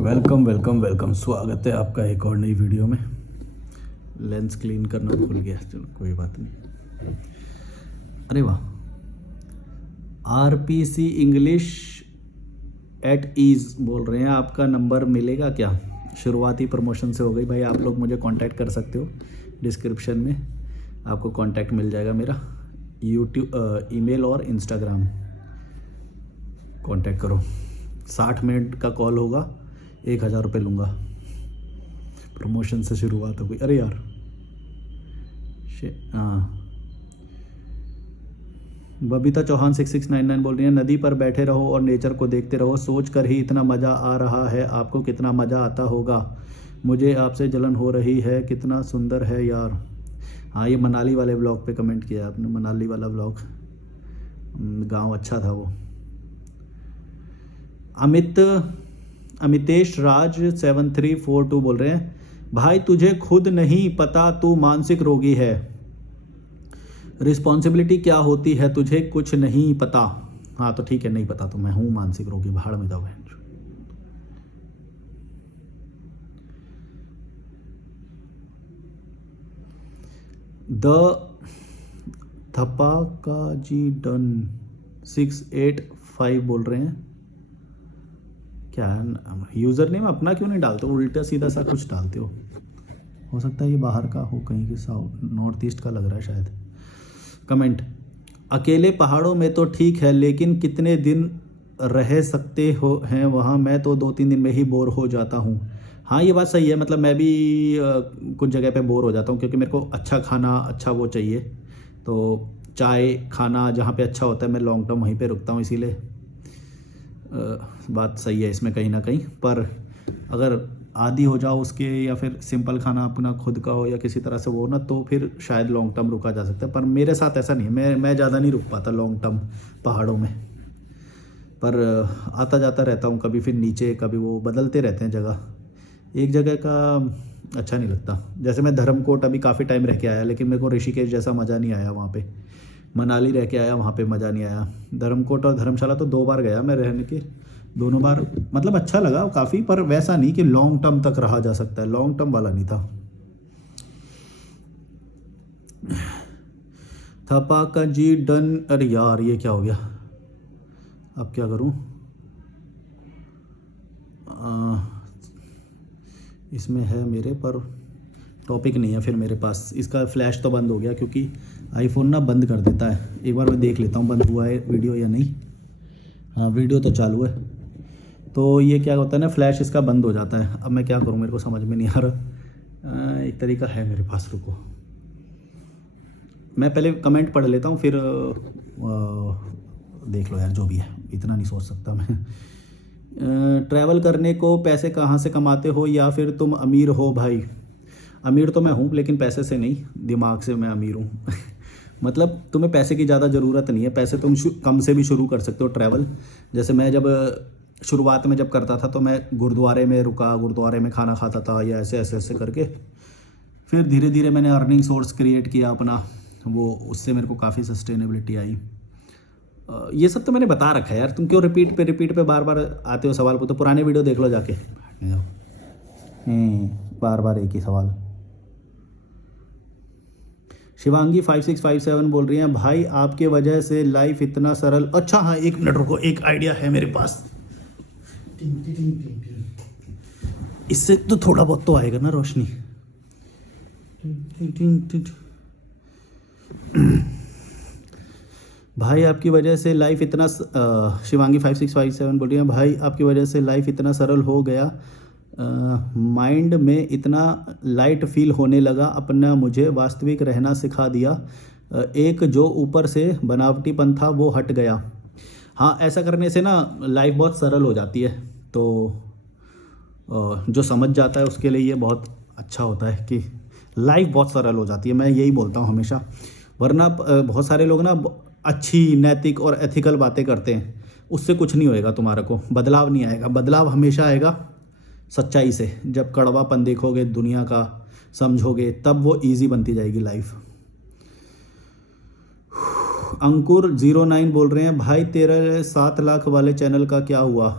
Welcome welcome welcome, स्वागत है आपका एक और नई वीडियो में। लेंस क्लीन करना भूल गया, चलो कोई बात नहीं। अरे वाह, RPC इंग्लिश @ease बोल रहे हैं, आपका नंबर मिलेगा क्या? शुरुआती प्रमोशन से हो गई भाई। आप लोग मुझे कांटेक्ट कर सकते हो, डिस्क्रिप्शन में आपको कांटेक्ट मिल जाएगा मेरा। यूट्यूब, ईमेल और इंस्टाग्राम कांटेक्ट करो। 60 मिनट का कॉल होगा, 1000 रुपये लूँगा। प्रमोशन से शुरुआत हो गई। अरे यार, हाँ। बबीता चौहान 6699 बोल रही है, नदी पर बैठे रहो और नेचर को देखते रहो, सोच कर ही इतना मज़ा आ रहा है, आपको कितना मज़ा आता होगा। मुझे आपसे जलन हो रही है, कितना सुंदर है यार। हाँ, ये मनाली वाले ब्लॉग पे कमेंट किया आपने, मनाली वाला ब्लॉग, गांव अच्छा था वो। अमितेश राज 7342 बोल रहे हैं, भाई तुझे खुद नहीं पता तू मानसिक रोगी है। रिस्पॉन्सिबिलिटी क्या होती है तुझे कुछ नहीं पता। हाँ तो ठीक है, नहीं पता तो मैं हूँ मानसिक रोगी, भाड़ में जाओ। द थपाका जी डन 685 बोल रहे हैं, क्या यूज़र नेम अपना क्यों नहीं डालते हो, उल्टा सीधा सा कुछ डालते हो सकता है ये बाहर का हो, कहीं के साउथ नॉर्थ ईस्ट का लग रहा है शायद। कमेंट, अकेले पहाड़ों में तो ठीक है, लेकिन कितने दिन रह सकते हो हैं वहाँ, मैं तो 2-3 दिन में ही बोर हो जाता हूँ। हाँ ये बात सही है, मतलब मैं भी कुछ जगह पे बोर हो जाता हूँ, क्योंकि मेरे को अच्छा खाना, अच्छा वो चाहिए। तो चाय खाना जहाँ पे अच्छा होता है, मैं लॉन्ग टर्म वहीं पे रुकता हूँ, इसीलिए बात सही है इसमें कहीं ना कहीं। पर अगर आदी हो जाओ उसके, या फिर सिंपल खाना अपना खुद का हो या किसी तरह से वो ना, तो फिर शायद लॉन्ग टर्म रुका जा सकता है। पर मेरे साथ ऐसा नहीं है, मैं ज़्यादा नहीं रुक पाता लॉन्ग टर्म पहाड़ों में। पर आता जाता रहता हूँ, कभी फिर नीचे, कभी वो बदलते रहते हैं जगह, एक जगह का अच्छा नहीं लगता। जैसे मैं धर्मकोट अभी काफ़ी टाइम रह के आया, लेकिन मेरे को ऋषिकेश जैसा मज़ा नहीं आया वहाँ पे। मनाली रह के आया, वहाँ पे मज़ा नहीं आया। धर्मकोट और धर्मशाला तो 2 बार गया मैं रहने के, दोनों बार मतलब अच्छा लगा काफ़ी, पर वैसा नहीं कि लॉन्ग टर्म तक रहा जा सकता है, लॉन्ग टर्म वाला नहीं था। थपाका जी डन। अरे यार ये क्या हो गया, अब क्या करूँ? इसमें है मेरे, पर टॉपिक नहीं है फिर मेरे पास। इसका फ्लैश तो बंद हो गया, क्योंकि आईफोन ना बंद कर देता है। एक बार मैं देख लेता हूँ बंद हुआ है वीडियो या नहीं। हाँ वीडियो तो चालू है, तो ये क्या होता है ना, फ्लैश इसका बंद हो जाता है। अब मैं क्या करूँ, मेरे को समझ में नहीं आ रहा। एक तरीका है मेरे पास, रुको मैं पहले कमेंट पढ़ लेता हूँ, फिर देख लो यार, जो भी है, इतना नहीं सोच सकता मैं। ट्रैवल करने को पैसे कहाँ से कमाते हो, या फिर तुम अमीर हो भाई? अमीर तो मैं हूँ, लेकिन पैसे से नहीं, दिमाग से मैं अमीर हूँ। मतलब तुम्हें पैसे की ज़्यादा ज़रूरत नहीं है, पैसे तुम कम से भी शुरू कर सकते हो ट्रैवल। जैसे मैं जब शुरुआत में जब करता था, तो मैं गुरुद्वारे में रुका, गुरुद्वारे में खाना खाता था, या ऐसे ऐसे ऐसे करके फिर धीरे धीरे मैंने अर्निंग सोर्स क्रिएट किया अपना, वो उससे मेरे को काफ़ी सस्टेनेबिलिटी आई। ये सब तो मैंने बता रखा है यार, तुम क्यों रिपीट पे बार बार आते हो सवाल? तो पुराने वीडियो देख लो जाके। बार बार एक ही सवाल। शिवांगी 5657 बोल रही हैं, भाई आपके वजह से लाइफ इतना सरल। अच्छा हाँ, 1 मिनट रुको, एक आइडिया है मेरे पास। इससे तो थोड़ा बहुत तो आएगा ना रोशनी। भाई आपकी वजह से लाइफ इतना शिवांगी 5657 बोल रही हैं, भाई आपकी वजह से लाइफ इतना सरल हो गया, माइंड में इतना लाइट फील होने लगा, अपना मुझे वास्तविक रहना सिखा दिया, एक जो ऊपर से बनावटीपन था वो हट गया। हाँ ऐसा करने से ना लाइफ बहुत सरल हो जाती है। तो जो समझ जाता है उसके लिए ये बहुत अच्छा होता है कि लाइफ बहुत सरल हो जाती है, मैं यही बोलता हूँ हमेशा। वरना बहुत सारे लोग ना अच्छी नैतिक और एथिकल बातें करते हैं, उससे कुछ नहीं होएगा, तुम्हारे को बदलाव नहीं आएगा। बदलाव हमेशा आएगा सच्चाई से। जब कड़वापन देखोगे दुनिया का, समझोगे, तब वो इजी बनती जाएगी लाइफ। अंकुर 09 बोल रहे हैं, भाई तेरे 7 लाख वाले चैनल का क्या हुआ?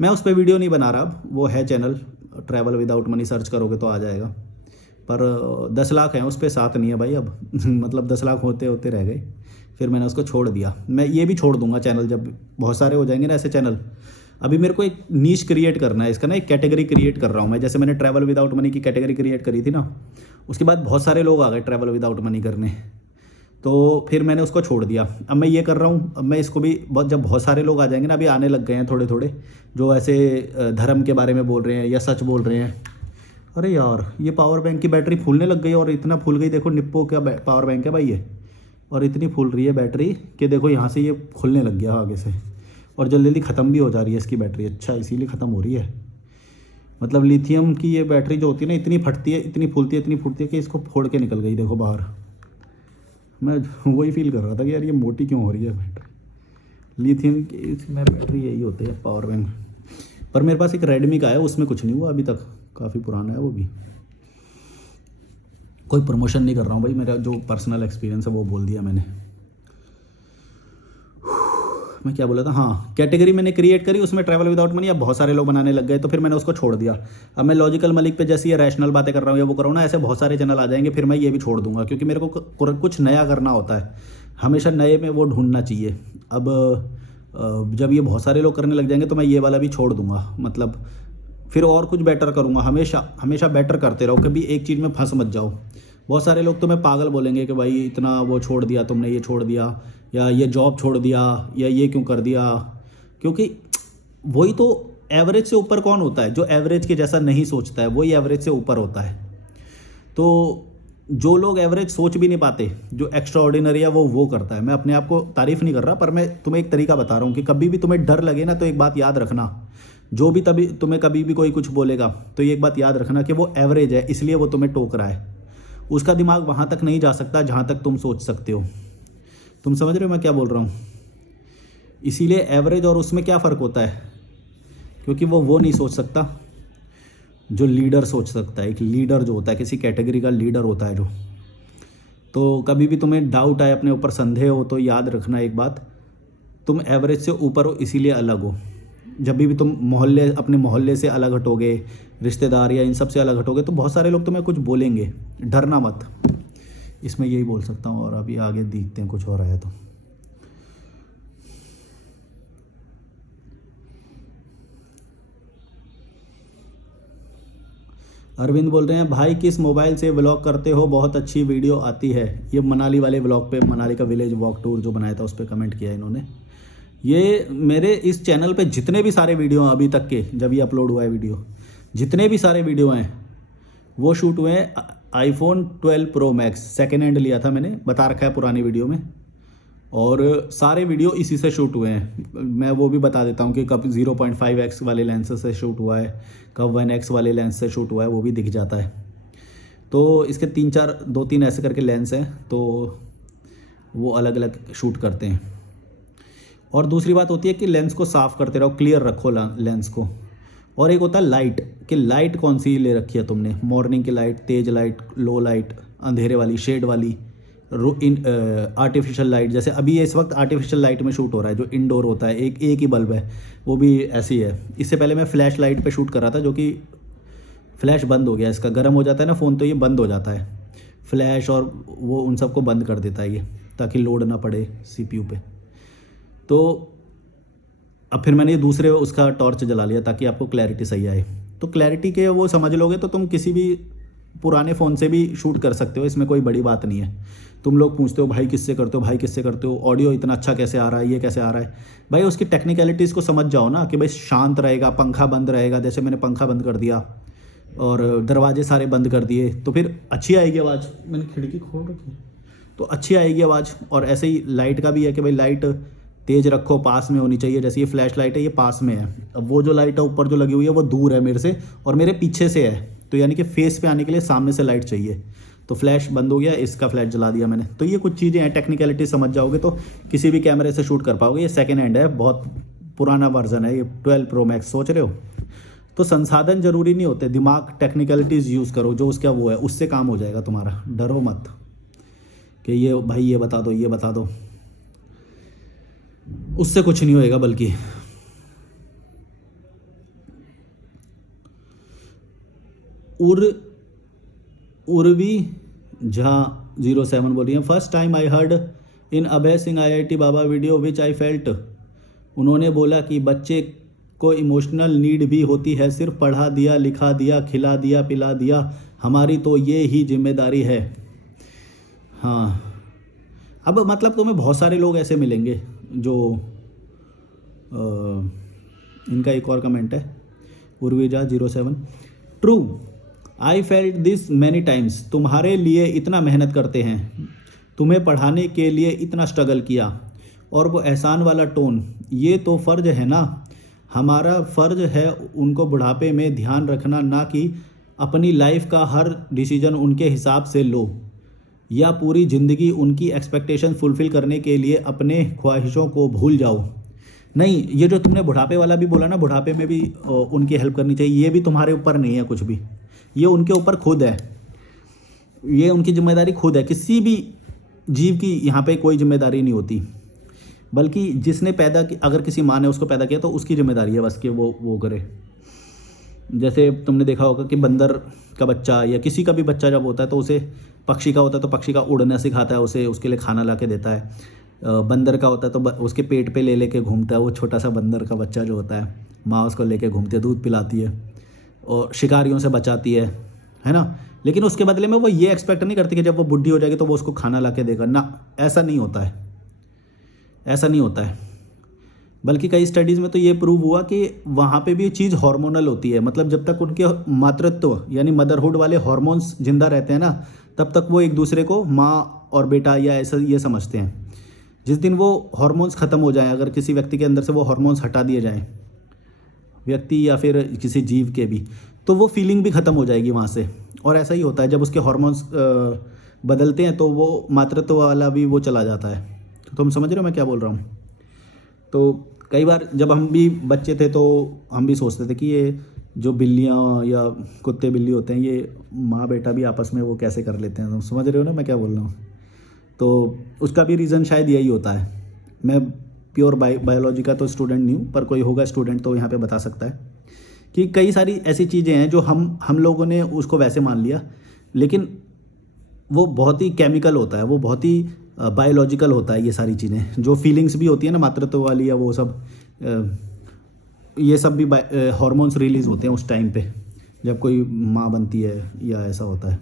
मैं उस पर वीडियो नहीं बना रहा अब, वो है channel travel without money, search करोगे तो आ जाएगा। पर 10 लाख हैं उस पर, 7 नहीं है भाई अब मतलब 10 लाख होते होते रह गए, फिर मैंने उसको छोड़ दिया। मैं ये भी छोड़ दूंगा चैनल, जब बहुत सारे हो जाएंगे ना ऐसे चैनल। अभी मेरे को एक नीश क्रिएट करना है इसका ना, एक कैटेगरी क्रिएट कर रहा हूँ मैं। जैसे मैंने ट्रैवल विदाउट मनी की कैटेगरी क्रिएट करी थी ना, उसके बाद बहुत सारे लोग आ गए ट्रैवल विदाउट मनी करने, तो फिर मैंने उसको छोड़ दिया। अब मैं ये कर रहा हूँ, अब मैं इसको भी जब बहुत सारे लोग आ जाएंगे ना, अभी आने लग गए हैं थोड़े थोड़े, जो ऐसे धर्म के बारे में बोल रहे हैं या सच बोल रहे हैं। अरे यार, ये पावर बैंक की बैटरी फूलने लग गई, और इतना फूल गई, देखो निप्पो का पावर बैंक है भाई ये, और इतनी फूल रही है बैटरी कि देखो यहाँ से ये खुलने लग गया आगे से, और जल्दी जल्दी ख़त्म भी हो जा रही है इसकी बैटरी। अच्छा, इसीलिए ख़त्म हो रही है। मतलब लिथियम की ये बैटरी जो होती है ना, इतनी फटती है, इतनी फूलती है, इतनी फूलती है कि इसको फोड़ के निकल गई देखो बाहर। मैं वही फील कर रहा था कि यार ये मोटी क्यों हो रही है बैटरी। लिथियम की इसमें बैटरी यही होती है पावर बैंक। पर मेरे पास एक रेडमी का है, उसमें कुछ नहीं हुआ अभी तक, काफ़ी पुराना है वो भी। कोई प्रमोशन नहीं कर रहा हूँ भाई, मेरा जो पर्सनल एक्सपीरियंस है वो बोल दिया मैंने। मैं क्या बोला था, हाँ, कैटेगरी मैंने क्रिएट करी उसमें ट्रैवल विदाउट मनी, अब बहुत सारे लोग बनाने लग गए, तो फिर मैंने उसको छोड़ दिया। अब मैं लॉजिकल मलिक पे जैसे ये रैशनल बातें कर रहा हूँ या वो कर रहा हूँ ना, ऐसे बहुत सारे चैनल आ जाएंगे, फिर मैं ये भी छोड़ दूंगा, क्योंकि मेरे को कुछ नया करना होता है, हमेशा नए में वो ढूंढना चाहिए। अब जब ये बहुत सारे लोग करने लग जाएंगे तो मैं ये वाला भी छोड़ दूंगा, मतलब फिर और कुछ बेटर करूँगा। हमेशा हमेशा बेटर करते रहो, कभी एक चीज़ में फंस मत जाओ। बहुत सारे लोग तुम्हें पागल बोलेंगे कि भाई इतना वो छोड़ दिया तुमने, ये छोड़ दिया, या ये जॉब छोड़ दिया, या ये क्यों कर दिया। क्योंकि वही तो, एवरेज से ऊपर कौन होता है? जो एवरेज के जैसा नहीं सोचता है वही एवरेज से ऊपर होता है। तो जो लोग एवरेज सोच भी नहीं पाते, जो एक्स्ट्रा ऑर्डिनरी है वो करता है। मैं अपने आप को तारीफ़ नहीं कर रहा, पर मैं तुम्हें एक तरीका बता रहा हूँ कि कभी भी तुम्हें डर लगे ना, तो एक बात याद रखना, जो भी तभी तुम्हें कभी भी कोई कुछ बोलेगा तो ये एक बात याद रखना कि वो एवरेज है, इसलिए वो तुम्हें टोक रहा है। उसका दिमाग वहाँ तक नहीं जा सकता जहाँ तक तुम सोच सकते हो। तुम समझ रहे हो मैं क्या बोल रहा हूँ? इसीलिए एवरेज और उसमें क्या फ़र्क होता है, क्योंकि वो नहीं सोच सकता जो लीडर सोच सकता है। एक लीडर जो होता है, किसी कैटेगरी का लीडर होता है जो। तो कभी भी तुम्हें डाउट आए, अपने ऊपर संदेह हो, तो याद रखना एक बात, तुम एवरेज से ऊपर हो, इसीलिए अलग हो। जब भी तुम अपने मोहल्ले से अलग हटोगे, रिश्तेदार या इन सब से अलग हटोगे, तो बहुत सारे लोग तुम्हें कुछ बोलेंगे, डरना मत। इसमें यही बोल सकता हूँ। और अभी आगे देखते हैं कुछ हो रहा है तो। अरविंद बोल रहे हैं, भाई किस मोबाइल से व्लॉग करते हो, बहुत अच्छी वीडियो आती है। ये मनाली वाले व्लॉग पे, मनाली का विलेज वॉक टूर जो बनाया था उस पर कमेंट किया इन्होंने। ये मेरे इस चैनल पे जितने भी सारे वीडियो हैं अभी तक के, जब ये अपलोड हुआ है वीडियो, जितने भी सारे वीडियो हैं वो शूट हुए हैं iPhone 12 Pro Max। Second hand लिया था मैंने, बता रखा है पुरानी वीडियो में, और सारे वीडियो इसी से शूट हुए हैं। मैं वो भी बता देता हूँ कि कब 0.5x वाले लेंस से शूट हुआ है, कब 1x वाले लेंस से शूट हुआ है, वो भी दिख जाता है। तो इसके 2-3 ऐसे करके लेंस हैं, तो वो अलग अलग शूट करते हैं। और दूसरी बात होती है कि लेंस को साफ़ करते रहो, क्लियर रखो लेंस को। और एक होता है लाइट, कि लाइट कौन सी ले रखी है तुमने, मॉर्निंग की लाइट, तेज लाइट, लो लाइट, अंधेरे वाली, शेड वाली, आर्टिफिशियल लाइट। जैसे अभी इस वक्त आर्टिफिशियल लाइट में शूट हो रहा है, जो इंडोर होता है, एक ही बल्ब है, वो भी ऐसी है। इससे पहले मैं फ्लैश लाइट पे शूट कर रहा था, जो कि फ्लैश बंद हो गया, इसका गर्म हो जाता है ना फ़ोन, तो ये बंद हो जाता है फ्लैश, और वो उन सबको बंद कर देता है ये, ताकि लोड ना पड़े CPU पे। तो अब फिर मैंने ये दूसरे उसका टॉर्च जला लिया ताकि आपको क्लैरिटी सही आए। तो क्लैरिटी के वो समझ लोगे तो तुम किसी भी पुराने फ़ोन से भी शूट कर सकते हो, इसमें कोई बड़ी बात नहीं है। तुम लोग पूछते हो भाई किससे करते हो, भाई किससे करते हो, ऑडियो इतना अच्छा कैसे आ रहा है, ये कैसे आ रहा है। भाई उसकी टेक्निकलिटीज़ को समझ जाओ ना, कि भाई शांत रहेगा, पंखा बंद रहेगा, जैसे मैंने पंखा बंद कर दिया और दरवाजे सारे बंद कर दिए, तो फिर अच्छी आएगी आवाज़। मैंने खिड़की खोल रखी है तो अच्छी आएगी आवाज़। और ऐसे ही लाइट का भी है कि भाई लाइट तेज़ रखो, पास में होनी चाहिए। जैसे ये फ्लैश लाइट है, ये पास में है, अब वो जो लाइट है ऊपर जो लगी हुई है वो दूर है मेरे से, और मेरे पीछे से है, तो यानी कि फेस पे आने के लिए सामने से लाइट चाहिए। तो फ्लैश बंद हो गया, इसका फ्लैश जला दिया मैंने। तो ये कुछ चीज़ें हैं, टेक्निकलिटी समझ जाओगे तो किसी भी कैमरे से शूट कर पाओगे। ये सेकेंड हैंड है, बहुत पुराना वर्जन है ये 12 Pro Max, सोच रहे हो। तो संसाधन ज़रूरी नहीं होते, दिमाग, टेक्निकलिटीज़ यूज़ करो, जो उसका वो है उससे काम हो जाएगा तुम्हारा। डरो मत कि ये भाई ये बता दो, ये बता दो, उससे कुछ नहीं होएगा। बल्कि उर उर्वी झा 07 बोल रही हैं, first time I heard in Abhay Singh IIT Baba video which I felt. उन्होंने बोला कि बच्चे को इमोशनल नीड भी होती है, सिर्फ पढ़ा दिया, लिखा दिया, खिला दिया, पिला दिया, हमारी तो ये ही जिम्मेदारी है। हाँ, अब मतलब तुम्हें बहुत सारे लोग ऐसे मिलेंगे जो इनका एक और कमेंट है Urvija 07, true I felt this many times. तुम्हारे लिए इतना मेहनत करते हैं, तुम्हें पढ़ाने के लिए इतना स्ट्रगल किया, और वो एहसान वाला टोन, ये तो फ़र्ज़ है ना, हमारा फ़र्ज़ है उनको बुढ़ापे में ध्यान रखना, ना कि अपनी लाइफ का हर डिसीजन उनके हिसाब से लो या पूरी ज़िंदगी उनकी एक्सपेक्टेशन फुलफ़िल करने के लिए अपने ख्वाहिशों को भूल जाओ। नहीं, ये जो तुमने बुढ़ापे वाला भी बोला ना, बुढ़ापे में भी उनकी हेल्प करनी चाहिए, ये भी तुम्हारे ऊपर नहीं है कुछ भी, ये उनके ऊपर खुद है, ये उनकी जिम्मेदारी खुद है। किसी भी जीव की यहाँ पे कोई जिम्मेदारी नहीं होती, बल्कि जिसने पैदा की, अगर किसी माँ ने उसको पैदा किया तो उसकी जिम्मेदारी है बस कि वो करे। जैसे तुमने देखा होगा कि बंदर का बच्चा या किसी का भी बच्चा जब होता है तो उसे, पक्षी का होता है तो पक्षी का उड़ना सिखाता है उसे, उसके लिए खाना ला के देता है। बंदर का होता है तो उसके पेट पे ले लेके घूमता है, वो छोटा सा बंदर का बच्चा जो होता है, माँ उसको लेके घूमती है, दूध पिलाती है और शिकारियों से बचाती है ना। लेकिन उसके बदले में वो ये एक्सपेक्ट नहीं करती कि जब वो बुढ़ी हो जाएगी तो वो उसको खाना ला के देगा ना, ऐसा नहीं होता है, ऐसा नहीं होता है। बल्कि कई स्टडीज़ में तो ये प्रूव हुआ कि वहाँ पे भी चीज़ हार्मोनल होती है, मतलब जब तक उनके मातृत्व यानी मदरहुड वाले हार्मोन्स जिंदा रहते हैं ना, तब तक वो एक दूसरे को माँ और बेटा या ऐसा ये समझते हैं। जिस दिन वो हार्मोन्स ख़त्म हो जाएं, अगर किसी व्यक्ति के अंदर से वो हार्मोन्स हटा दिए जाएं, व्यक्ति या फिर किसी जीव के भी, तो वो फीलिंग भी ख़त्म हो जाएगी वहाँ से। और ऐसा ही होता है, जब उसके हार्मोन्स बदलते हैं तो वो मातृत्व वाला भी वो चला जाता है। तो तुम समझ रहे हो मैं क्या बोल रहा हूँ। तो कई बार जब हम भी बच्चे थे तो हम भी सोचते थे कि ये जो बिल्लियाँ या कुत्ते बिल्ली होते हैं, ये माँ बेटा भी आपस में वो कैसे कर लेते हैं। तुम समझ रहे हो ना मैं क्या बोल रहा हूँ। तो उसका भी रीज़न शायद यही होता है। मैं प्योर बायोलॉजी का तो स्टूडेंट नहीं हूँ, पर कोई होगा स्टूडेंट तो यहाँ पे बता सकता है कि कई सारी ऐसी चीज़ें हैं जो हम लोगों ने उसको वैसे मान लिया, लेकिन वो बहुत ही केमिकल होता है, वो बहुत ही बायोलॉजिकल होता है। ये सारी चीज़ें जो फीलिंग्स भी होती है ना मातृत्व वाली, या वो सब ये सब भी हार्मोन्स रिलीज़ होते हैं उस टाइम पे जब कोई माँ बनती है या ऐसा होता है।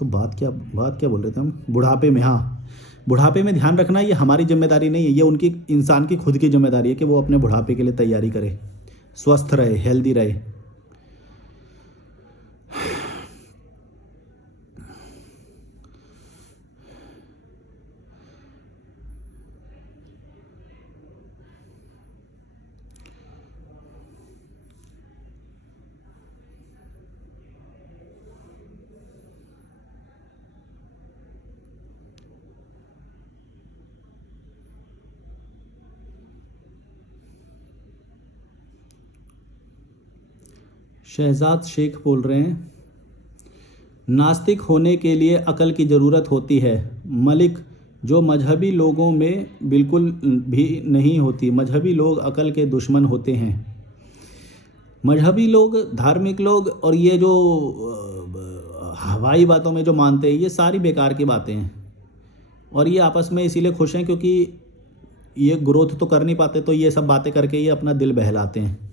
तो बात क्या बोल रहे थे हम, बुढ़ापे में। हाँ, बुढ़ापे में ध्यान रखना ये हमारी जिम्मेदारी नहीं है, ये उनकी, इंसान की खुद की जिम्मेदारी है कि वो अपने बुढ़ापे के लिए तैयारी करे, स्वस्थ रहे, हेल्दी रहे। शहजाद शेख बोल रहे हैं, नास्तिक होने के लिए अकल की ज़रूरत होती है मलिक, जो मजहबी लोगों में बिल्कुल भी नहीं होती। मजहबी लोग अकल के दुश्मन होते हैं। मजहबी लोग, धार्मिक लोग, और ये जो हवाई बातों में जो मानते हैं, ये सारी बेकार की बातें हैं। और ये आपस में इसीलिए खुश हैं क्योंकि ये ग्रोथ तो कर नहीं पाते, तो ये सब बातें करके ये अपना दिल बहलाते हैं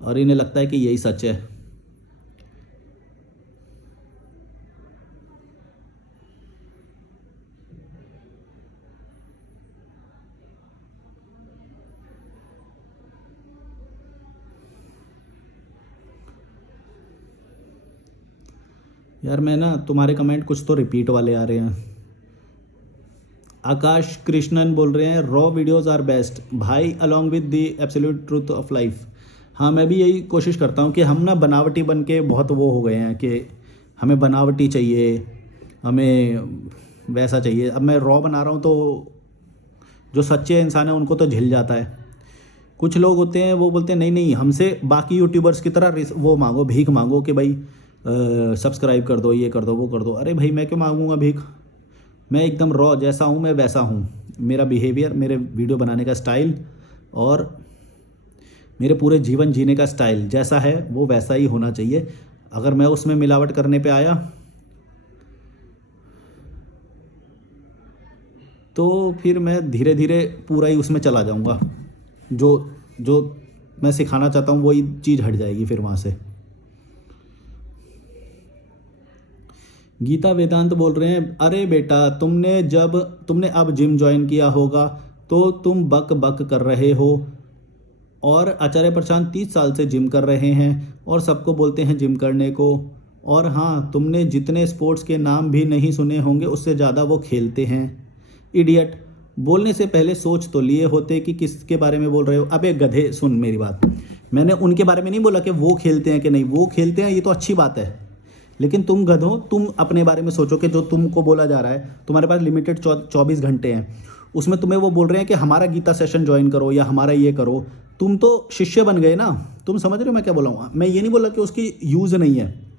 और इन्हें लगता है कि यही सच है। यार मैं ना, तुम्हारे कमेंट कुछ तो रिपीट वाले आ रहे हैं। आकाश कृष्णन बोल रहे हैं, रॉ वीडियोस आर बेस्ट भाई along with the absolute truth of life. हाँ, मैं भी यही कोशिश करता हूँ कि हम ना बनावटी बन के बहुत वो हो गए हैं कि हमें बनावटी चाहिए, हमें वैसा चाहिए। अब मैं रॉ बना रहा हूँ तो जो सच्चे इंसान हैं उनको तो झिल जाता है। कुछ लोग होते हैं वो बोलते हैं नहीं नहीं, हमसे बाकी यूट्यूबर्स की तरह वो मांगो, भीख मांगो कि भाई सब्सक्राइब कर दो, ये कर दो, वो कर दो। अरे भाई, मैं क्यों मांगूंगा भीख? मैं एकदम रॉ जैसा हूँ मैं वैसा हूँ। मेरा बिहेवियर, मेरे वीडियो बनाने का स्टाइल और मेरे पूरे जीवन जीने का स्टाइल जैसा है वो वैसा ही होना चाहिए। अगर मैं उसमें मिलावट करने पे आया तो फिर मैं धीरे धीरे पूरा ही उसमें चला जाऊंगा। जो जो मैं सिखाना चाहता हूँ वही चीज़ हट जाएगी फिर वहाँ से। गीता वेदांत बोल रहे हैं, अरे बेटा तुमने अब जिम ज्वाइन किया होगा तो तुम बक बक कर रहे हो, और आचार्य प्रशांत 30 साल से जिम कर रहे हैं और सबको बोलते हैं जिम करने को। और हाँ, तुमने जितने स्पोर्ट्स के नाम भी नहीं सुने होंगे उससे ज़्यादा वो खेलते हैं। इडियट, बोलने से पहले सोच तो लिए होते कि किसके बारे में बोल रहे हो। अबे गधे, सुन मेरी बात, मैंने उनके बारे में नहीं बोला कि वो खेलते हैं कि नहीं, वो खेलते हैं ये तो अच्छी बात है, लेकिन तुम गधो तुम अपने बारे में सोचो कि जो तुमको बोला जा रहा है, तुम्हारे पास लिमिटेड 24 घंटे हैं, उसमें तुम्हें वो बोल रहे हैं कि हमारा गीता सेशन ज्वाइन करो या हमारा ये करो। तुम तो शिष्य बन गए ना। तुम समझ रहे हो मैं क्या बोला हूँ? मैं ये नहीं बोला कि उसकी यूज़ नहीं है,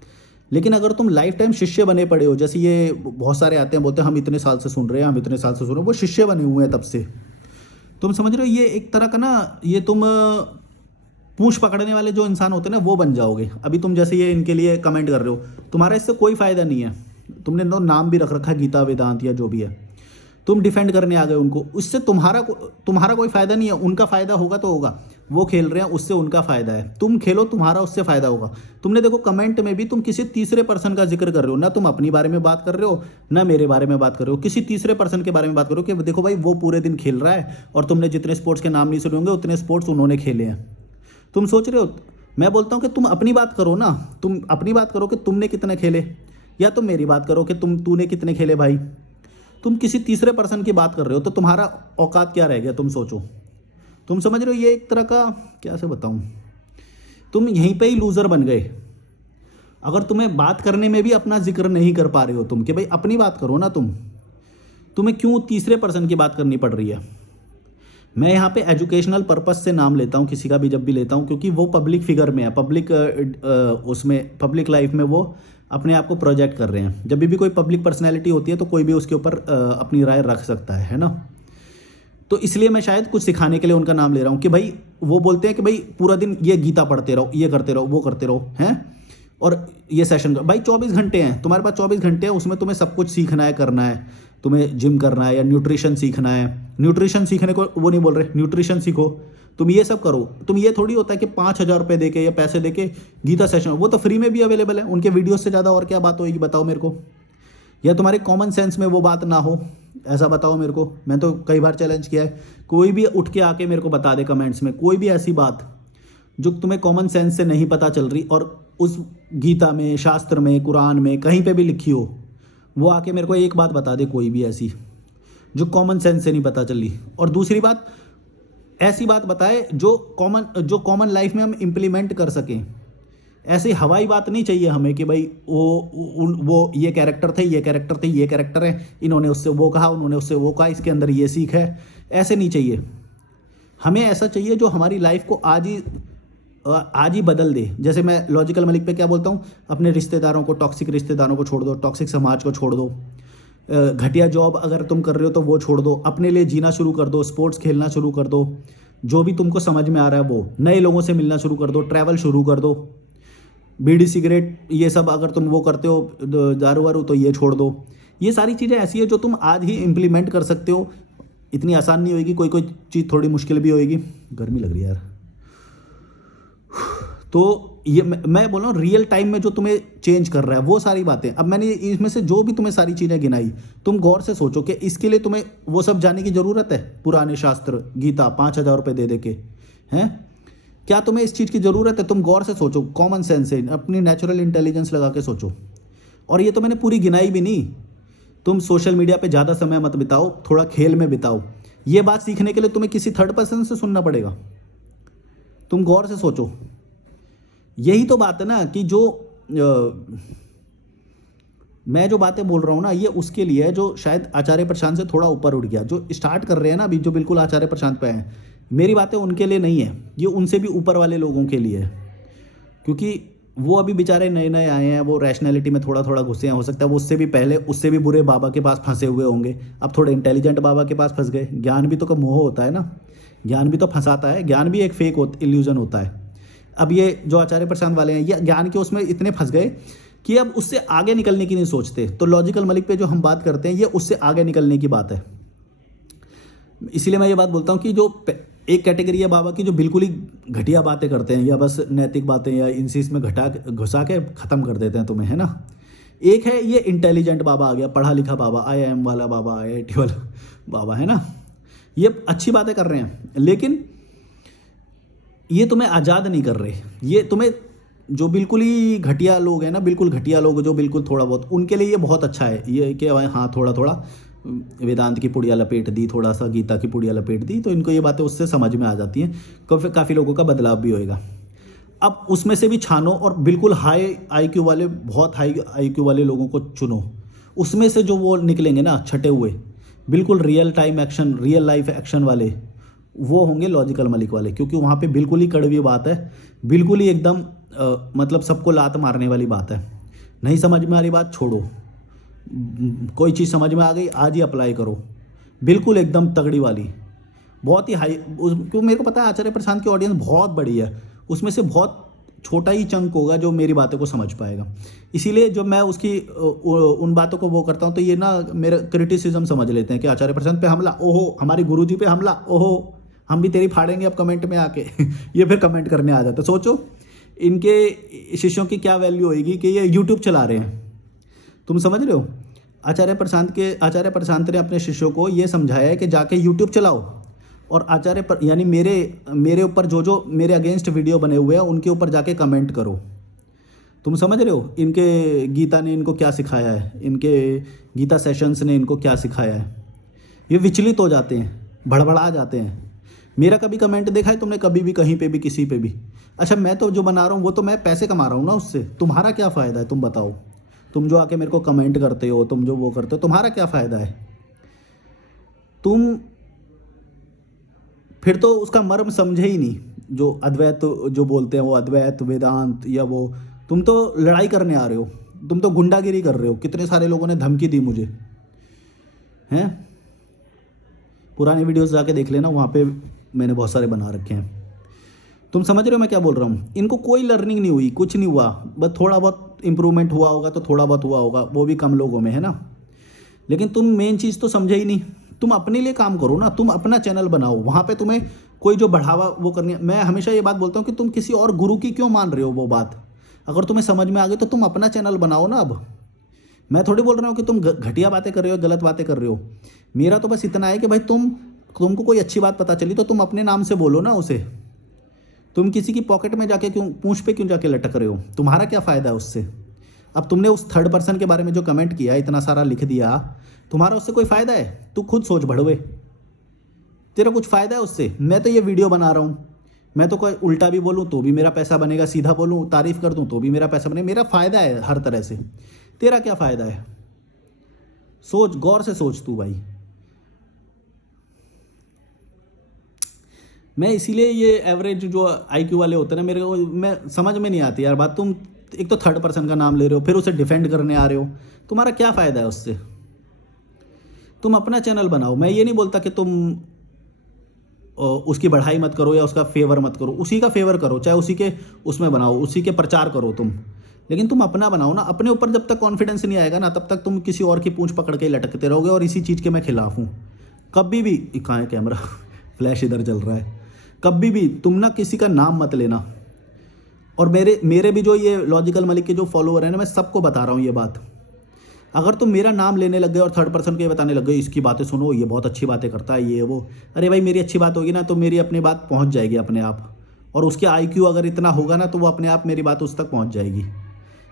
लेकिन अगर तुम लाइफ टाइम शिष्य बने पड़े हो, जैसे ये बहुत सारे आते हैं बोलते हैं हम इतने साल से सुन रहे हैं, हम इतने साल से सुन रहे हैं, वो शिष्य बने हुए हैं तब से। तुम समझ रहे हो? ये एक तरह का ना, ये तुम पूंछ पकड़ने वाले जो इंसान होते हैं ना वो बन जाओगे। अभी तुम जैसे ये इनके लिए कमेंट कर रहे हो, तुम्हारा इससे कोई फ़ायदा नहीं है। तुमने नाम भी रख रखा है गीता वेदांत या जो भी है, तुम डिफेंड करने आ गए उनको, उससे तुम्हारा कोई फ़ायदा नहीं है। उनका फ़ायदा होगा तो होगा, वो खेल रहे हैं उससे उनका फ़ायदा है, तुम खेलो तुम्हारा उससे फ़ायदा होगा। तुमने देखो कमेंट में भी तुम किसी तीसरे पर्सन का जिक्र कर रहे हो ना, तुम अपनी बारे में बात कर रहे हो ना मेरे बारे में बात कर रहे हो, किसी तीसरे पर्सन के बारे में बात करो कि देखो भाई वो पूरे दिन खेल रहा है और तुमने जितने स्पोर्ट्स के नाम नहीं सुने होंगे उतने स्पोर्ट्स उन्होंने खेले हैं। तुम सोच रहे हो, मैं बोलता हूँ कि तुम अपनी बात करो ना, तुम अपनी बात करो कि तुमने कितने खेले, या तुम मेरी बात करो कि तूने कितने खेले। भाई तुम किसी तीसरे पर्सन की बात कर रहे हो तो तुम्हारा औकात क्या रह गया, तुम सोचो। तुम समझ रहे हो? ये एक तरह का, क्या से बताऊं, तुम यहीं पे ही लूज़र बन गए। अगर तुम्हें बात करने में भी अपना जिक्र नहीं कर पा रहे हो तुम, कि भाई अपनी बात करो ना, तुम्हें क्यों तीसरे पर्सन की बात करनी पड़ रही है। मैं यहाँ पे एजुकेशनल पर्पस से नाम लेता हूँ किसी का भी जब भी लेता हूँ, क्योंकि वो पब्लिक फिगर में है, उसमें पब्लिक लाइफ में वो अपने आप को प्रोजेक्ट कर रहे हैं। जब भी कोई पब्लिक पर्सनैलिटी होती है तो कोई भी उसके ऊपर अपनी राय रख सकता है ना। तो इसलिए मैं शायद कुछ सिखाने के लिए उनका नाम ले रहा हूँ कि भाई वो बोलते हैं कि भाई पूरा दिन ये गीता पढ़ते रहो, ये करते रहो, वो करते रहो हैं, और ये सेशन भाई 24 घंटे हैं तुम्हारे पास, 24 घंटे हैं, उसमें तुम्हें सब कुछ सीखना है, करना है, तुम्हें जिम करना है या न्यूट्रिशन सीखना है। न्यूट्रिशन सीखने को वो नहीं बोल रहे, न्यूट्रिशन सीखो, तुम ये सब करो। तुम ये थोड़ी होता है कि 5,000 रुपये दे के या पैसे दे के गीता सेशन, वो तो फ्री में भी अवेलेबल है, उनके वीडियो से ज़्यादा और क्या बात होगी बताओ मेरे को। या तुम्हारे कॉमन सेंस में वो बात ना हो, ऐसा बताओ मेरे को। मैं तो कई बार चैलेंज किया है, कोई भी उठ के आके मेरे को बता दे कमेंट्स में, कोई भी ऐसी बात जो तुम्हें कॉमन सेंस से नहीं पता चल रही और उस गीता में, शास्त्र में, कुरान में कहीं पे भी लिखी हो, वो आके मेरे को एक बात बता दे, कोई भी ऐसी जो कॉमन सेंस से नहीं पता चली। और दूसरी बात, ऐसी बात बताए जो कॉमन लाइफ में हम इम्प्लीमेंट कर सकें। ऐसी हवाई बात नहीं चाहिए हमें कि भाई वो ये कैरेक्टर थे, ये कैरेक्टर थे, ये कैरेक्टर है, इन्होंने उससे वो कहा, उन्होंने उससे वो कहा, इसके अंदर ये सीख है। ऐसे नहीं चाहिए हमें, ऐसा चाहिए जो हमारी लाइफ को आज ही बदल दे। जैसे मैं लॉजिकल मलिक पे क्या बोलता हूँ, अपने रिश्तेदारों को, टॉक्सिक रिश्तेदारों को छोड़ दो, टॉक्सिक समाज को छोड़ दो, घटिया जॉब अगर तुम कर रहे हो तो वो छोड़ दो, अपने लिए जीना शुरू कर दो, स्पोर्ट्स खेलना शुरू कर दो, जो भी तुमको समझ में आ रहा है वो, नए लोगों से मिलना शुरू कर दो, ट्रैवल शुरू कर दो, बीड़ी सिगरेट ये सब अगर तुम वो करते हो, दारू वारू, तो ये छोड़ दो। ये सारी चीज़ें ऐसी है जो तुम आज ही इम्प्लीमेंट कर सकते हो। इतनी आसान नहीं होगी, कोई चीज़ थोड़ी मुश्किल भी होएगी। गर्मी लग रही है यार। तो ये मैं बोल रहा हूँ रियल टाइम में जो तुम्हें चेंज कर रहा है वो सारी बातें। अब मैंने इसमें से जो भी तुम्हें सारी चीज़ें गिनाई, तुम गौर से सोचो कि इसके लिए तुम्हें वो सब जानने की ज़रूरत है। पुराने शास्त्र, गीता 5,000 रुपये दे के हैं, क्या तुम्हें इस चीज़ की ज़रूरत है? तुम गौर से सोचो, कॉमन सेंस से, अपनी नेचुरल इंटेलिजेंस लगा के सोचो। और ये तो मैंने पूरी गिनाई भी नहीं। तुम सोशल मीडिया पे ज़्यादा समय मत बिताओ, थोड़ा खेल में बिताओ। ये बात सीखने के लिए तुम्हें किसी थर्ड पर्सन से सुनना पड़ेगा। तुम गौर से सोचो। यही तो बात है ना कि जो मैं जो बातें बोल रहा हूँ ना, ये उसके लिए है जो शायद आचार्य प्रशांत से थोड़ा ऊपर उठ गया, जो स्टार्ट कर रहे हैं ना अभी, जो बिल्कुल आचार्य प्रशांत पे हैं। मेरी बातें उनके लिए नहीं है, ये उनसे भी ऊपर वाले लोगों के लिए है, क्योंकि वो अभी बेचारे नए नए आए हैं, वो रैशनैलिटी में थोड़ा थोड़ा घुसे हैं। हो सकता है वो उससे भी पहले, उससे भी बुरे बाबा के पास फंसे हुए होंगे, अब थोड़े इंटेलिजेंट बाबा के पास फंस गए। ज्ञान भी तो मोह होता है ना, ज्ञान भी तो फंसाता है, ज्ञान भी एक फेक इल्यूजन होता है। अब ये जो आचार्य प्रशांत वाले हैं ये ज्ञान के उसमें इतने फंस गए कि अब उससे आगे निकलने की नहीं सोचते। तो लॉजिकल मलिक पे जो हम बात करते हैं ये उससे आगे निकलने की बात है। इसीलिए मैं ये बात बोलता हूँ कि जो एक कैटेगरी है बाबा की जो बिल्कुल ही घटिया बातें करते हैं या बस नैतिक बातें या इनसे इसमें घुसा के ख़त्म कर देते हैं तुम्हें, है ना। एक है ये इंटेलिजेंट बाबा आ गया, पढ़ा लिखा बाबा, IIM वाला बाबा, IIT वाला बाबा, है ना। ये अच्छी बातें कर रहे हैं लेकिन ये तुम्हें आज़ाद नहीं कर रहे। ये तुम्हें जो बिल्कुल ही घटिया लोग हैं ना, बिल्कुल घटिया लोग जो बिल्कुल थोड़ा बहुत, उनके लिए ये बहुत अच्छा है ये कि हाँ थोड़ा थोड़ा वेदांत की पुड़िया लपेट दी, थोड़ा सा गीता की पुड़िया लपेट दी, तो इनको ये बातें उससे समझ में आ जाती हैं, काफ़ी लोगों का बदलाव भी होएगा। अब उसमें से भी छानो और बिल्कुल हाई IQ वाले, बहुत हाई IQ वाले लोगों को चुनो। उसमें से जो वो निकलेंगे ना छटे हुए, बिल्कुल real time action, real life action वाले, वो होंगे लॉजिकल मलिक वाले, क्योंकि वहाँ पे बिल्कुल ही कड़वी बात है, बिल्कुल ही एकदम मतलब सबको लात मारने वाली बात है। नहीं समझ में आ रही बात छोड़ो, कोई चीज़ समझ में आ गई आज ही अप्लाई करो, बिल्कुल एकदम तगड़ी वाली, बहुत ही हाई। क्योंकि मेरे को पता है आचार्य प्रशांत की ऑडियंस बहुत बड़ी है, उसमें से बहुत छोटा ही चंक होगा जो मेरी बातों को समझ पाएगा। इसीलिए जब मैं उसकी उन बातों को वो करता हूँ तो ये ना मेरा क्रिटिसिज्म समझ लेते हैं कि आचार्य प्रशांत पे हमला, ओहो हमारे गुरुजी पे हमला, ओहो हम भी तेरी फाड़ेंगे अब कमेंट में आके ये फिर कमेंट करने आ जाते। सोचो इनके शिष्यों की क्या वैल्यू होएगी कि ये यूट्यूब चला रहे हैं, तुम समझ रहे हो। आचार्य प्रशांत ने अपने शिष्यों को ये समझाया है कि जाके यूट्यूब चलाओ और यानी मेरे ऊपर जो मेरे अगेंस्ट वीडियो बने हुए हैं उनके ऊपर जाके कमेंट करो। तुम समझ रहे हो इनके गीता ने इनको क्या सिखाया है, इनके गीता सेशंस ने इनको क्या सिखाया है। ये विचलित हो जाते हैं, भड़बड़ा जाते हैं। मेरा कभी कमेंट देखा है तुमने कभी भी, कहीं पे भी, किसी पे भी? अच्छा मैं तो जो बना रहा हूँ वो तो मैं पैसे कमा रहा हूँ ना उससे, तुम्हारा क्या फ़ायदा है तुम बताओ। तुम जो आके मेरे को कमेंट करते हो, तुम जो वो करते हो, तुम्हारा क्या फ़ायदा है। तुम फिर तो उसका मर्म समझे ही नहीं। जो अद्वैत जो बोलते हैं वो अद्वैत वेदांत या वो, तुम तो लड़ाई करने आ रहे हो, तुम तो गुंडागिरी कर रहे हो। कितने सारे लोगों ने धमकी दी मुझे, हैं। पुरानी वीडियोस जाके देख लेना, वहाँ पे मैंने बहुत सारे बना रखे हैं। तुम समझ रहे हो मैं क्या बोल रहा हूँ। इनको कोई लर्निंग नहीं हुई, कुछ नहीं हुआ, बस थोड़ा बहुत इंप्रूवमेंट हुआ होगा तो थोड़ा बहुत हुआ होगा, वो भी कम लोगों में, है ना। लेकिन तुम मेन चीज़ तो समझे ही नहीं। तुम अपने लिए काम करो ना, तुम अपना चैनल बनाओ, वहाँ पे तुम्हें कोई जो बढ़ावा वो करनी है। मैं हमेशा ये बात बोलता हूँ कि तुम किसी और गुरु की क्यों मान रहे हो वो बात। अगर तुम्हें समझ में आ गई तो तुम अपना चैनल बनाओ ना। अब मैं थोड़ी बोल रहा हूँ कि तुम घटिया बातें कर रहे हो, गलत बातें कर रहे हो। मेरा तो बस इतना है कि भाई तुमको कोई अच्छी बात पता चली तो तुम अपने नाम से बोलो ना उसे। तुम किसी की पॉकेट में जाके क्यों, पूंछ पे क्यों जाके लटक रहे हो, तुम्हारा क्या फ़ायदा है उससे। अब तुमने उस थर्ड पर्सन के बारे में जो कमेंट किया, इतना सारा लिख दिया, तुम्हारा उससे कोई फ़ायदा है? तू खुद सोच भड़वे, तेरा कुछ फ़ायदा है उससे? मैं तो ये वीडियो बना रहा हूँ, मैं तो कोई उल्टा भी बोलूँ तो भी मेरा पैसा बनेगा, सीधा बोलूँ तारीफ़ कर दूँ तो भी मेरा पैसा बनेगा, मेरा फ़ायदा है हर तरह से। तेरा क्या फ़ायदा है? सोच, गौर से सोच तू भाई। मैं इसीलिए ये एवरेज जो IQ वाले होते हैं ना, मेरे को मैं समझ में नहीं आती यार बात। तुम एक तो थर्ड पर्सन का नाम ले रहे हो, फिर उसे डिफेंड करने आ रहे हो, तुम्हारा क्या फ़ायदा है उससे। तुम अपना चैनल बनाओ। मैं ये नहीं बोलता कि तुम उसकी बढ़ाई मत करो या उसका फेवर मत करो, उसी का फेवर करो, चाहे उसी के उसमें बनाओ, उसी के प्रचार करो तुम, लेकिन तुम अपना बनाओ ना। अपने ऊपर जब तक कॉन्फिडेंस नहीं आएगा ना, तब तक तुम किसी और की पूंछ पकड़ के ही लटकते रहोगे। और इसी चीज़ के मैं खिलाफ हूँ। कभी भी, कहाँ है कैमरा फ्लैश इधर चल रहा है। कभी भी तुम ना किसी का नाम मत लेना। और मेरे भी जो ये लॉजिकल मलिक के जो फॉलोअर हैं ना, मैं सबको बता रहा हूँ ये बात। अगर तुम मेरा नाम लेने लग गए और थर्ड पर्सन को ये बताने लग गए, इसकी बातें सुनो, ये बहुत अच्छी बातें करता है, ये वो, अरे भाई मेरी अच्छी बात होगी ना तो मेरी अपनी बात पहुंच जाएगी अपने आप। और उसके IQ अगर इतना होगा ना तो वो अपने आप मेरी बात उस तक पहुंच जाएगी।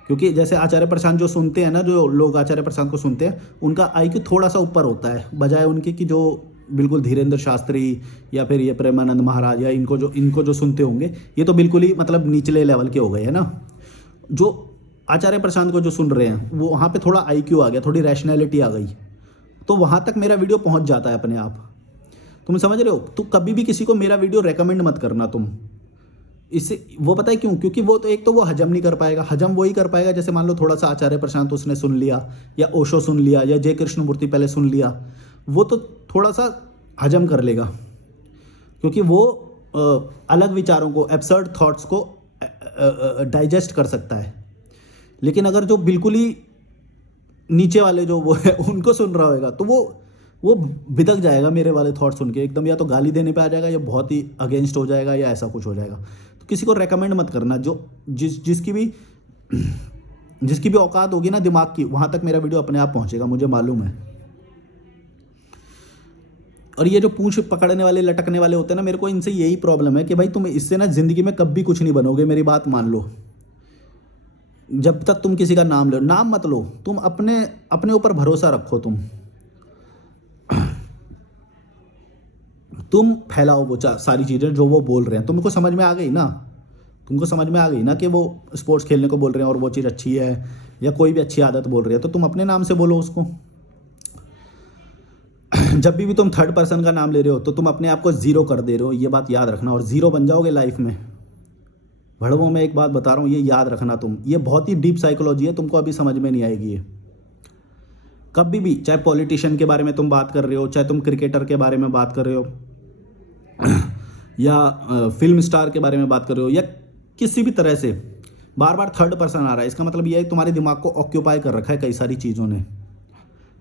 क्योंकि जैसे आचार्य प्रशांत जो सुनते हैं ना, जो लोग आचार्य प्रशांत को सुनते हैं, उनका IQ थोड़ा सा ऊपर होता है, बजाय उनके कि जो बिल्कुल धीरेन्द्र शास्त्री या फिर ये प्रेमानंद महाराज या इनको जो सुनते होंगे, ये तो बिल्कुल ही मतलब निचले लेवल के हो गए है ना। जो आचार्य प्रशांत को जो सुन रहे हैं वो वहाँ पे थोड़ा IQ आ गया, थोड़ी रैशनैलिटी आ गई, तो वहाँ तक मेरा वीडियो पहुँच जाता है अपने आप। तुम समझ रहे हो। तो कभी भी किसी को मेरा वीडियो रेकमेंड मत करना तुम। इससे वो पता है क्यों? क्योंकि वो तो एक तो वो हजम नहीं कर पाएगा। हजम वही कर पाएगा जैसे मान लो थोड़ा सा आचार्य प्रशांत उसने सुन लिया, या ओशो सुन लिया, या जय कृष्ण मूर्ति पहले सुन लिया, वो तो थोड़ा सा हजम कर लेगा, क्योंकि वो अलग विचारों को, एब्सर्ड थॉट्स को डाइजेस्ट कर सकता है। लेकिन अगर जो बिल्कुल ही नीचे वाले जो वो है उनको सुन रहा होगा तो वो बिदक जाएगा मेरे वाले थॉट सुन के एकदम, या तो गाली देने पे आ जाएगा या बहुत ही अगेंस्ट हो जाएगा या ऐसा कुछ हो जाएगा। तो किसी को रेकमेंड मत करना, जो जिसकी भी औकात होगी ना दिमाग की, वहाँ तक मेरा वीडियो अपने आप पहुँचेगा, मुझे मालूम है। और ये जो पूंछ पकड़ने वाले लटकने वाले होते हैं ना, मेरे को इनसे यही प्रॉब्लम है कि भाई तुम इससे ना ज़िंदगी में कभी कुछ नहीं बनोगे, मेरी बात मान लो। जब तक तुम किसी का नाम लो, नाम मत लो, तुम अपने ऊपर भरोसा रखो। तुम फैलाओ वो सारी चीज़ें जो वो बोल रहे हैं। तुमको समझ में आ गई ना, तुमको समझ में आ गई ना कि वो स्पोर्ट्स खेलने को बोल रहे हैं और वो चीज़ अच्छी है, या कोई भी अच्छी आदत बोल रही है, तो तुम अपने नाम से बोलो उसको। जब भी तुम थर्ड पर्सन का नाम ले रहे हो तो तुम अपने आप को ज़ीरो कर दे रहे हो, ये बात याद रखना, और ज़ीरो बन जाओगे लाइफ में। भड़वों में एक बात बता रहा हूँ, ये याद रखना तुम, ये बहुत ही डीप साइकोलॉजी है, तुमको अभी समझ में नहीं आएगी ये कभी भी। चाहे पॉलिटिशियन के बारे में तुम बात कर रहे हो, चाहे तुम क्रिकेटर के बारे में बात कर रहे हो, या फिल्म स्टार के बारे में बात कर रहे हो, या किसी भी तरह से बार बार थर्ड पर्सन आ रहा है, इसका मतलब ये है तुम्हारे दिमाग को ऑक्यूपाई कर रखा है कई सारी चीज़ों ने।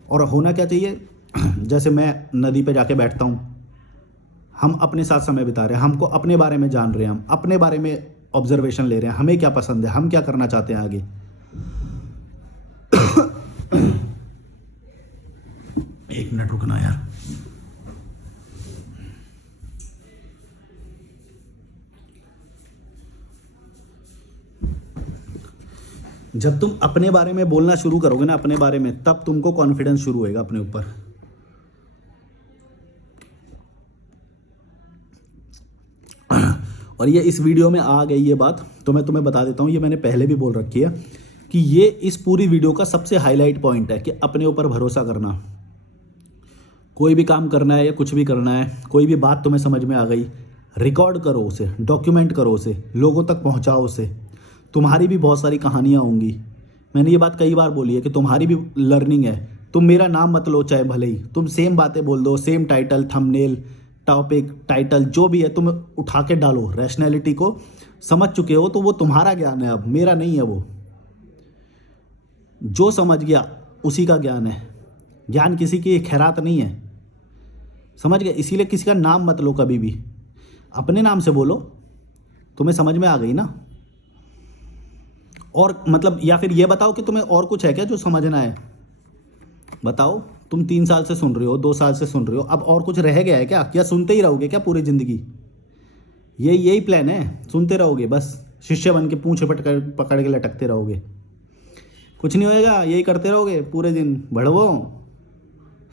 और होना क्या चाहिए, जैसे मैं नदी पे जाके बैठता हूँ, हम अपने साथ समय बिता रहे हैं, हमको अपने बारे में जान रहे हैं, हम अपने बारे में ऑब्जर्वेशन ले रहे हैं, हमें क्या पसंद है, हम क्या करना चाहते हैं आगे। एक मिनट रुकना यार। जब तुम अपने बारे में बोलना शुरू करोगे ना, अपने बारे में, तब तुमको कॉन्फिडेंस शुरू होएगा अपने ऊपर। और ये इस वीडियो में आ गई ये बात, तो मैं तुम्हें बता देता हूँ, ये मैंने पहले भी बोल रखी है कि ये इस पूरी वीडियो का सबसे हाईलाइट पॉइंट है कि अपने ऊपर भरोसा करना। कोई भी काम करना है या कुछ भी करना है, कोई भी बात तुम्हें समझ में आ गई, रिकॉर्ड करो उसे, डॉक्यूमेंट करो उसे, लोगों तक पहुँचाओ उसे। तुम्हारी भी बहुत सारी कहानियाँ होंगी, मैंने ये बात कई बार बोली है कि तुम्हारी भी लर्निंग है। तुम मेरा नाम मत लो, चाहे भले ही तुम सेम बातें बोल दो, same title, thumbnail, topic, title जो भी है तुम उठा के डालो, रैशनैलिटी को समझ चुके हो तो वो तुम्हारा ज्ञान है, अब मेरा नहीं है वो। जो समझ गया उसी का ज्ञान है, ज्ञान किसी की खैरात नहीं है, समझ गए। इसीलिए किसी का नाम मत लो कभी भी, अपने नाम से बोलो। तुम्हें समझ में आ गई ना। और मतलब, या फिर ये बताओ कि तुम्हें और कुछ है क्या जो समझना है, बताओ। तुम 3 साल से सुन रहे हो, 2 साल से सुन रहे हो, अब और कुछ रह गया है क्या सुनते ही रहोगे क्या पूरी ज़िंदगी? यही प्लान है, सुनते रहोगे बस, शिष्य बन के पूंछ पकड़ के लटकते रहोगे, कुछ नहीं होएगा, यही करते रहोगे पूरे दिन। भड़वो,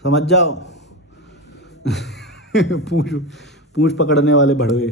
समझ जाओ। पूंछ पकड़ने वाले भड़वे।